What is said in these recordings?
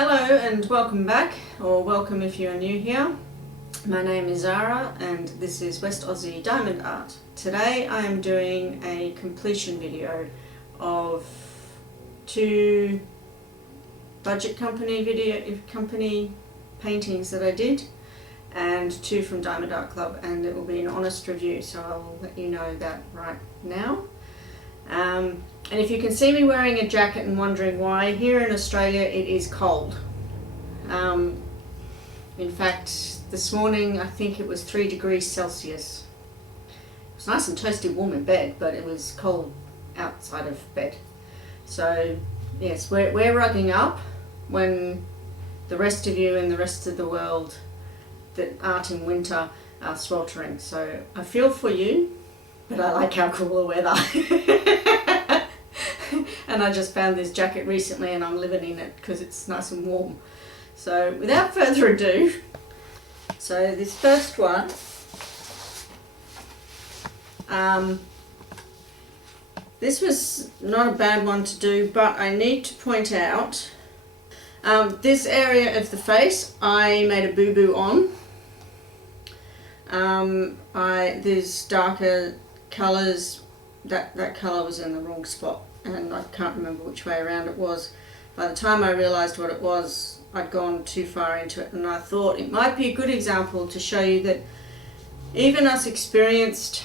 Hello and welcome back, or welcome if you are new here. My name is Zara and this is West Aussie Diamond Art. Today I am doing a completion video of two budget company paintings that I did and two from Diamond Art Club, and it will be an honest review, so I'll let you know that right now. And if you can see me wearing a jacket and wondering why, here in Australia it is cold. In fact, this morning I think it was 3 degrees Celsius. It was nice and toasty warm in bed, but it was cold outside of bed. So yes, we're rugging up when the rest of you and the rest of the world that aren't in winter are sweltering. So I feel for you, but I like our cooler weather. And I just found this jacket recently and I'm living in it because it's nice and warm. So without further ado, so this first one, this was not a bad one to do, but I need to point out this area of the face I made a boo-boo on. There's darker colours, that colour was in the wrong spot and I can't remember which way around it was. By the time I realised what it was, I'd gone too far into it, and I thought it might be a good example to show you that even us experienced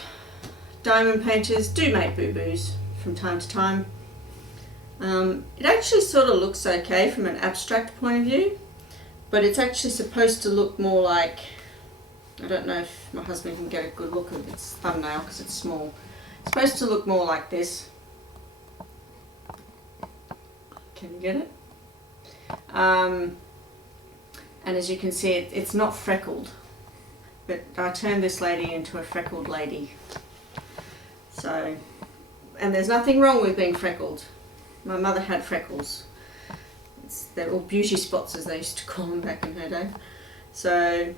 diamond painters do make boo-boos from time to time. It actually sort of looks okay from an abstract point of view, but it's actually supposed to look more like, I don't know if my husband can get a good look at its thumbnail because it's small. It's supposed to look more like this. Can you get it? And as you can see, it's not freckled, but I turned this lady into a freckled lady. So, and there's nothing wrong with being freckled. My mother had freckles. They're all beauty spots, as they used to call them back in her day. So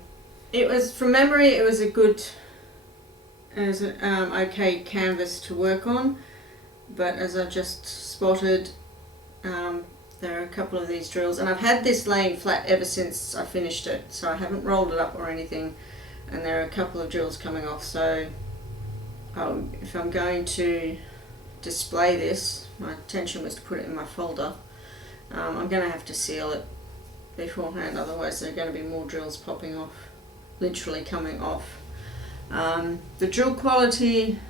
it was, from memory, it was a good, okay canvas to work on, but as I just spotted, there are a couple of these drills, and I've had this laying flat ever since I finished it, so I haven't rolled it up or anything, and there are a couple of drills coming off. So if I'm going to display this, my intention was to put it in my folder. I'm going to have to seal it beforehand, otherwise there are going to be more drills popping off, literally coming off. The drill quality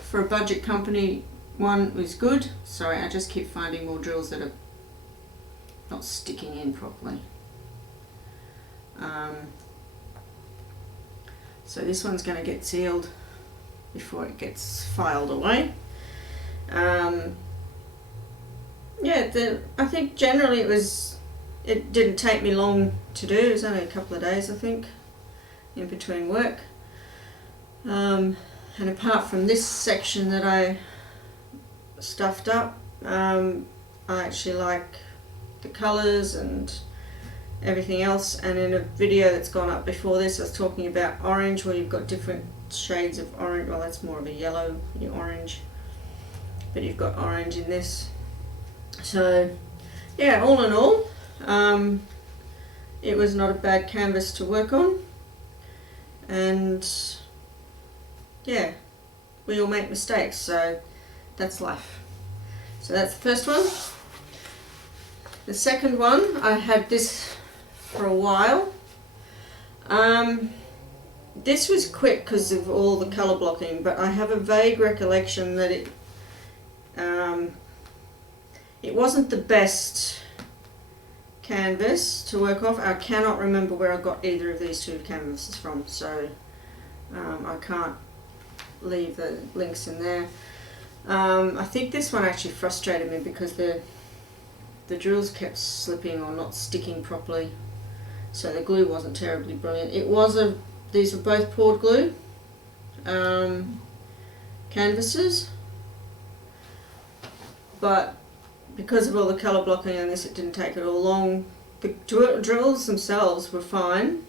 for a budget company one was good. Sorry, I just keep finding more drills that are not sticking in properly. So this one's going to get sealed before it gets filed away. Yeah, I think generally it didn't take me long to do. It was only a couple of days, I think, in between work. And apart from this section that I stuffed up, I actually like the colours and everything else. And in a video that's gone up before this, I was talking about orange, where you've got different shades of orange. Well, that's more of a yellow orange, but you've got orange in this. So yeah, all in all, it was not a bad canvas to work on, and yeah, we all make mistakes, so that's life. So that's the first one. The second one, I had this for a while. This was quick because of all the colour blocking, but I have a vague recollection that it wasn't the best canvas to work off. I cannot remember where I got either of these two canvases from, so I can't leave the links in there. I think this one actually frustrated me because the drills kept slipping or not sticking properly, so the glue wasn't terribly brilliant. These were both poured glue canvases, but because of all the colour blocking on this, it didn't take it all long. The drills themselves were fine.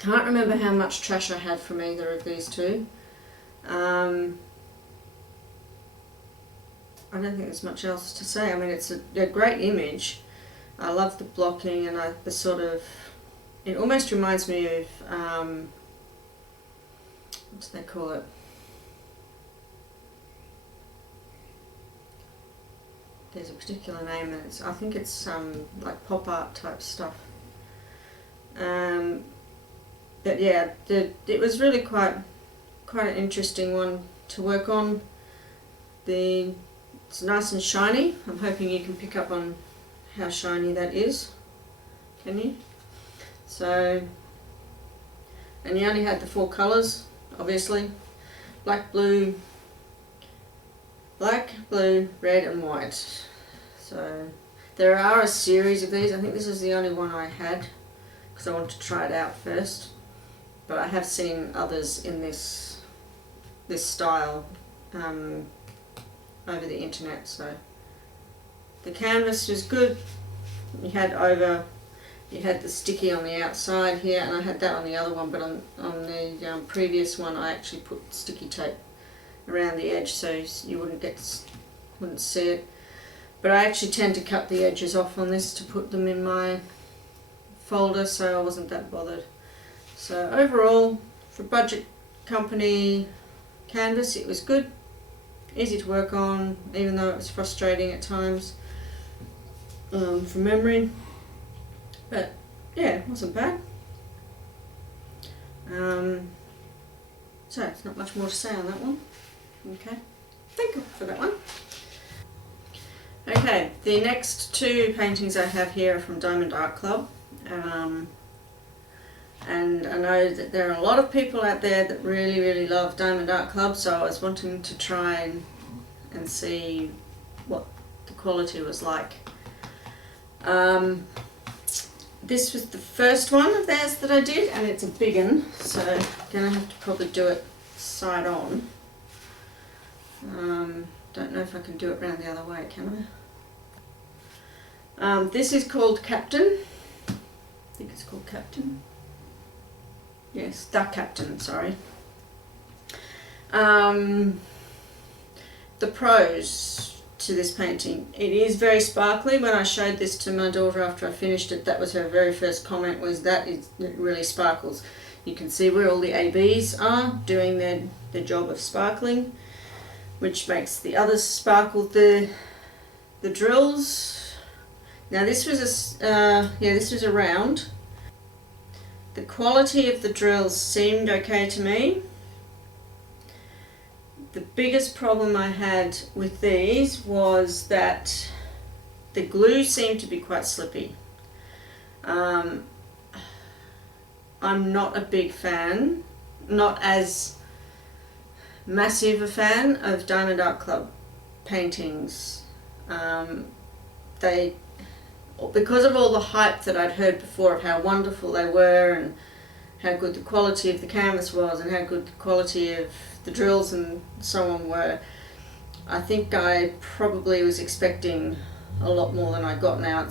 Can't remember how much trash I had from either of these two. I don't think there's much else to say. I mean, it's a great image, I love the blocking, and the sort of, it almost reminds me of, what do they call it? There's a particular name, and I think it's like pop art type stuff. But yeah, it was really quite an interesting one to work on. It's nice and shiny. I'm hoping you can pick up on how shiny that is. Can you? So, and you only had the 4 colours, obviously. Black, blue, red and white. So there are a series of these. I think this is the only one I had because I wanted to try it out first. But I have seen others in this style over the internet. So the canvas was good. You had the sticky on the outside here, and I had that on the other one, but on the previous one I actually put sticky tape around the edge so you wouldn't see it. But I actually tend to cut the edges off on this to put them in my folder, so I wasn't that bothered. So overall, for budget company canvas, it was good, easy to work on, even though it was frustrating at times from memory. But yeah, it wasn't bad. So it's not much more to say on that one. Okay, thank you for that one. Okay, the next 2 paintings I have here are from Diamond Art Club. And I know that there are a lot of people out there that really, really love Diamond Art Club, so I was wanting to try and see what the quality was like. This was the first one of theirs that I did, and it's a big one, so I'm going to have to probably do it side on. Don't know if I can do it round the other way, can I? This is called Captain. I think it's called Captain. Yes, Duck Captain, sorry. The pros to this painting. It is very sparkly. When I showed this to my daughter after I finished it, that was her very first comment, was that it really sparkles. You can see where all the ABs are doing their job of sparkling, which makes the others sparkle. The drills. Now this was a round. The quality of the drills seemed okay to me. The biggest problem I had with these was that the glue seemed to be quite slippy. I'm not a big fan, not as massive a fan of Diamond Art Club paintings. Because of all the hype that I'd heard before of how wonderful they were and how good the quality of the canvas was and how good the quality of the drills and so on were, I think I probably was expecting a lot more than I got now.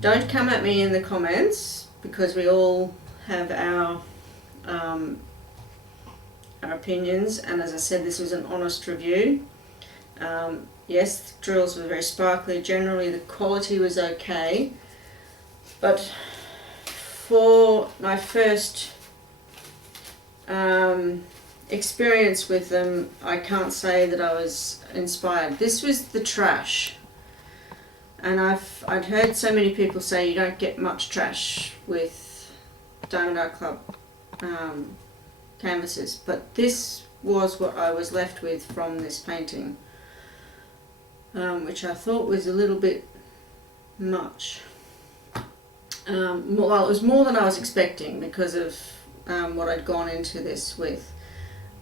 Don't come at me in the comments, because we all have our opinions, and as I said, this was an honest review. Yes, the drills were very sparkly. Generally the quality was okay, but for my first experience with them, I can't say that I was inspired. This was the trash, and I'd heard so many people say you don't get much trash with Diamond Art Club canvases, but this was what I was left with from this painting. Which I thought was a little bit much. Well, it was more than I was expecting because of what I'd gone into this with.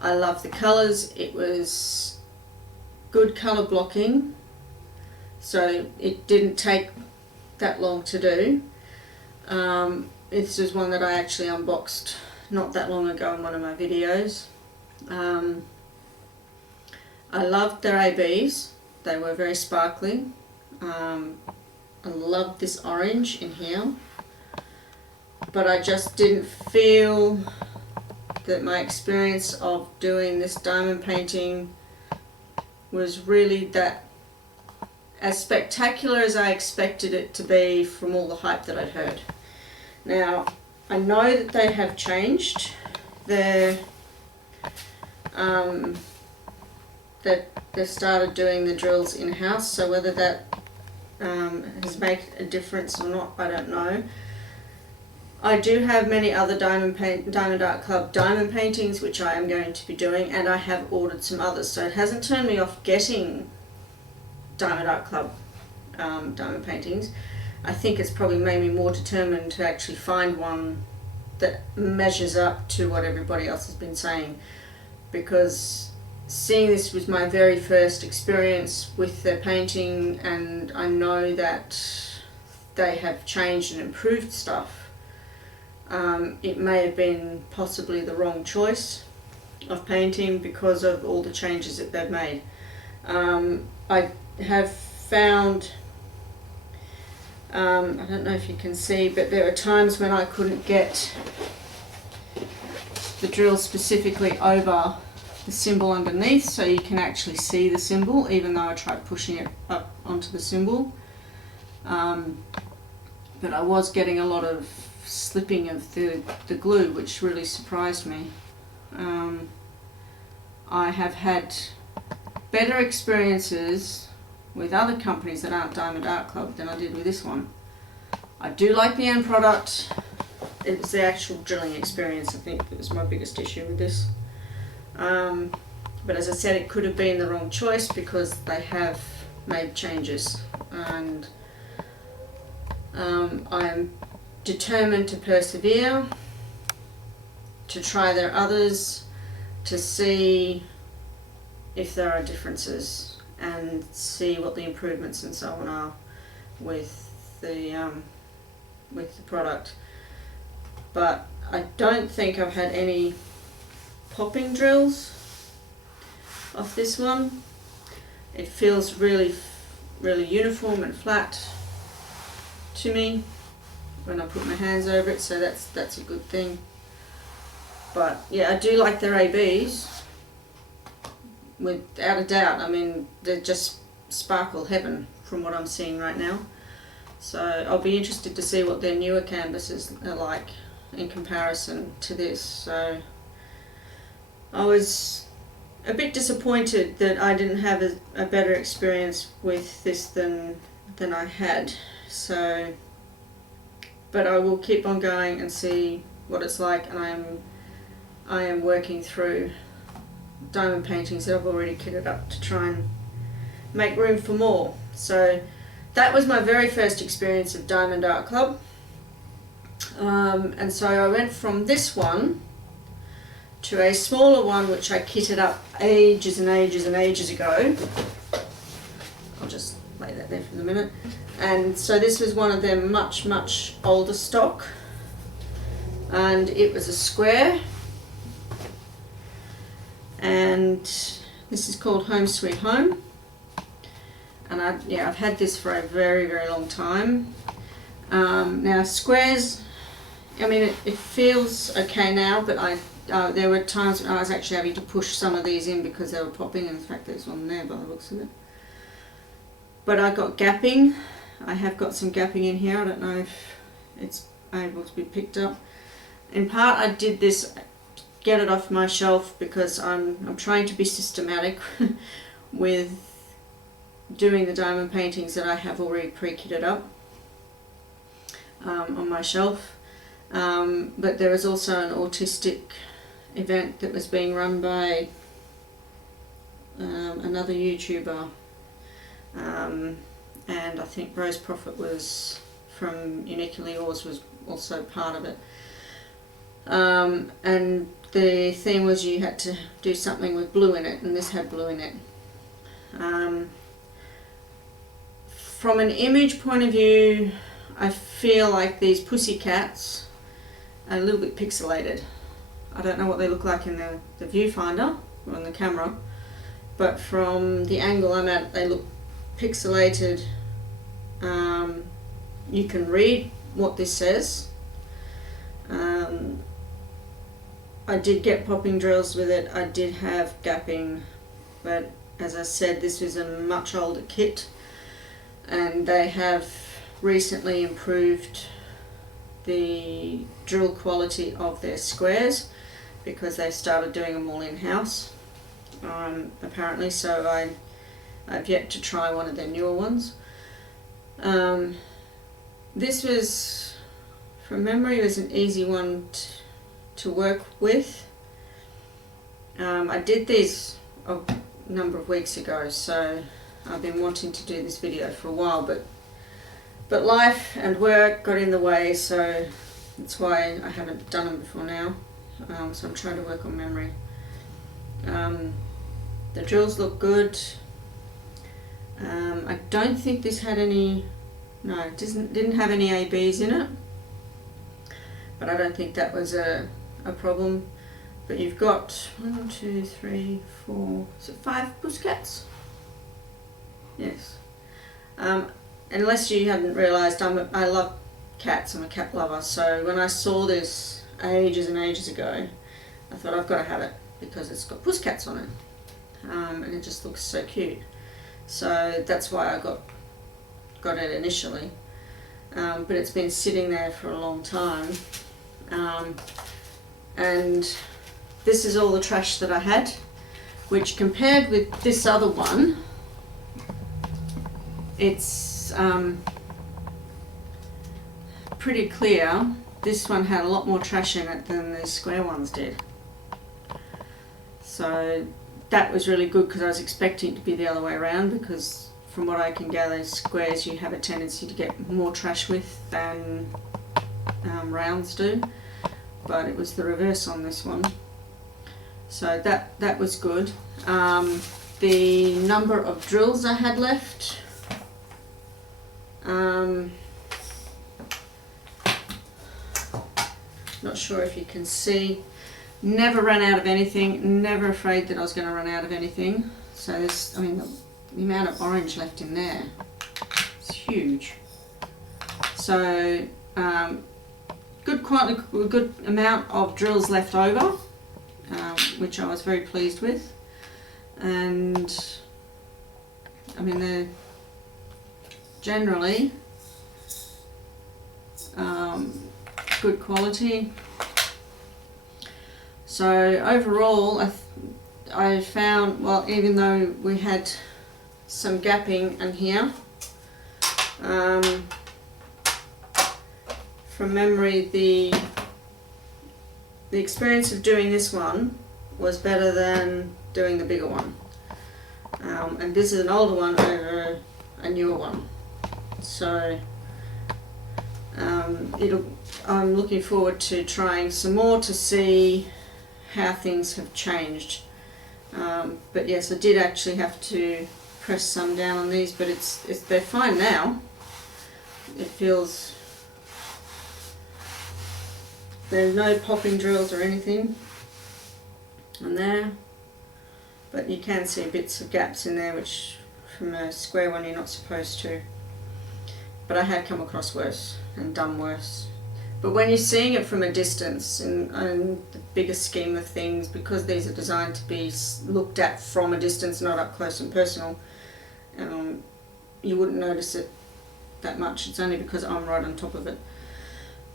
I love the colours. It was good colour blocking, so it didn't take that long to do. This is one that I actually unboxed not that long ago in one of my videos. I loved their ABs. They were very sparkly. I loved this orange in here, but I just didn't feel that my experience of doing this diamond painting was really that as spectacular as I expected it to be from all the hype that I'd heard. Now, I know that they have changed their, that they've started doing the drills in-house, so whether that has made a difference or not, I don't know. I do have many other Diamond Art Club diamond paintings which I am going to be doing, and I have ordered some others, so it hasn't turned me off getting Diamond Art Club diamond paintings. I think it's probably made me more determined to actually find one that measures up to what everybody else has been saying, because seeing this was my very first experience with their painting, and I know that they have changed and improved stuff. It may have been possibly the wrong choice of painting because of all the changes that they've made. I have found, I don't know if you can see, but there are times when I couldn't get the drill specifically over the symbol underneath, so you can actually see the symbol, even though I tried pushing it up onto the symbol. But I was getting a lot of slipping of the glue, which really surprised me. I have had better experiences with other companies that aren't Diamond Art Club than I did with this one. I do like the end product. It was the actual drilling experience, I think, that was my biggest issue with this. But as I said, it could have been the wrong choice because they have made changes, and I'm determined to persevere, to try their others, to see if there are differences and see what the improvements and so on are with the product. But I don't think I've had any popping drills off this one. It feels really, really uniform and flat to me when I put my hands over it, so that's a good thing. But yeah, I do like their ABs, without a doubt. I mean, they're just sparkle heaven from what I'm seeing right now. So I'll be interested to see what their newer canvases are like in comparison to this. So I was a bit disappointed that I didn't have a better experience with this than I had. So, but I will keep on going and see what it's like, and I am working through diamond paintings that I've already kitted up to try and make room for more. So that was my very first experience of Diamond Art Club, and so I went from this one to a smaller one which I kitted up ages and ages and ages ago. I'll just lay that there for a minute. And so this was one of their much, much older stock, and it was a square, and this is called Home Sweet Home, and I've had this for a very, very long time. Now squares, I mean, it feels okay now, but there were times when I was actually having to push some of these in because they were popping. In fact, there's one there by the looks of it. But I got gapping. I have got some gapping in here. I don't know if it's able to be picked up. In part, I did this to get it off my shelf because I'm trying to be systematic with doing the diamond paintings that I have already pre-kitted up on my shelf. But there is also an autistic event that was being run by another YouTuber, and I think Rose Prophet was from Uniquely Yours was also part of it, and the theme was you had to do something with blue in it, and this had blue in it. From an image point of view, I feel like these pussycats are a little bit pixelated. I don't know what they look like in the viewfinder or on the camera, but from the angle I'm at, they look pixelated. You can read what this says. I did get popping drills with it. I did have gapping, but as I said, this was a much older kit. and they have recently improved the drill quality of their squares because they started doing them all in-house, apparently, so I've yet to try one of their newer ones. This was, from memory, was an easy one to work with. I did these a number of weeks ago, so I've been wanting to do this video for a while, but life and work got in the way, so that's why I haven't done them before now. So I'm trying to work on memory. The drills look good. I don't think this had any, no, it didn't have any ABs in it, but I don't think that was a problem. But you've got 1, 2, 3, 4, is it 5 pussycats? Yes. Unless you hadn't realised, I love cats, I'm a cat lover, so when I saw this ages and ages ago, I thought I've got to have it because it's got pussycats on it, and it just looks so cute. So that's why I got it initially, but it's been sitting there for a long time, and this is all the trash that I had, which compared with this other one, it's pretty clear. This one had a lot more trash in it than the square ones did. So that was really good because I was expecting it to be the other way around, because from what I can gather, squares you have a tendency to get more trash with than rounds do, but it was the reverse on this one. So that was good. The number of drills I had left, not sure if you can see, never ran out of anything, never afraid that I was going to run out of anything. So this, I mean, the amount of orange left in there, it's huge. So good amount of drills left over, which I was very pleased with. And I mean, they're generally good quality. So overall, I found, well, even though we had some gapping in here, from memory, the experience of doing this one was better than doing the bigger one. And this is an older one over a newer one. So I'm looking forward to trying some more to see how things have changed. But yes, I did actually have to press some down on these, but they're fine now. It feels, there's no popping drills or anything on there, but you can see bits of gaps in there, which from a square one you're not supposed to. But I had come across worse and done worse. But when you're seeing it from a distance, in the bigger scheme of things, because these are designed to be looked at from a distance, not up close and personal, you wouldn't notice it that much. It's only because I'm right on top of it.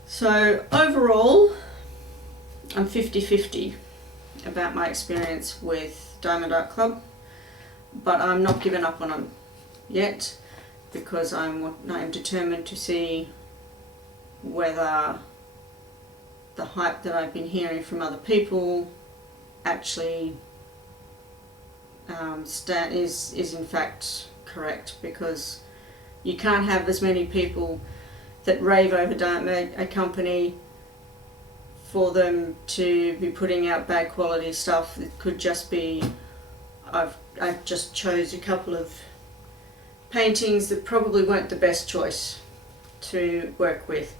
So overall, I'm 50-50 about my experience with Diamond Art Club, but I'm not giving up on them yet, because I'm determined to see whether the hype that I've been hearing from other people actually is in fact correct, because you can't have as many people that rave over a company for them to be putting out bad quality stuff. It could just be, I just chose a couple of paintings that probably weren't the best choice to work with.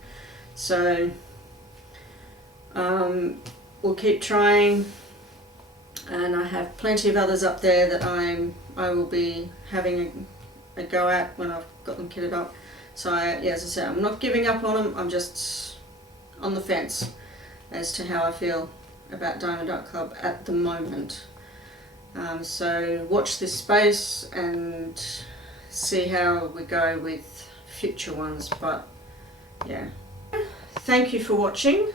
So we'll keep trying, and I have plenty of others up there that I will be having a go at when I've got them kitted up. So as I said, I'm not giving up on them, I'm just on the fence as to how I feel about Diamond Art Club at the moment. So watch this space and see how we go with future ones, but yeah. Thank you for watching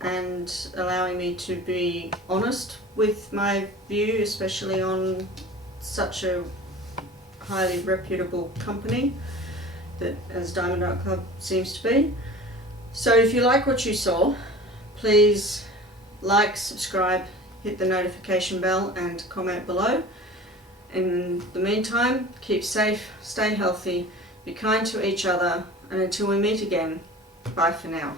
and allowing me to be honest with my view, especially on such a highly reputable company that as Diamond Art Club seems to be. So if you like what you saw, please like, subscribe, hit the notification bell and comment below. In the meantime, keep safe, stay healthy, be kind to each other, and until we meet again, bye for now.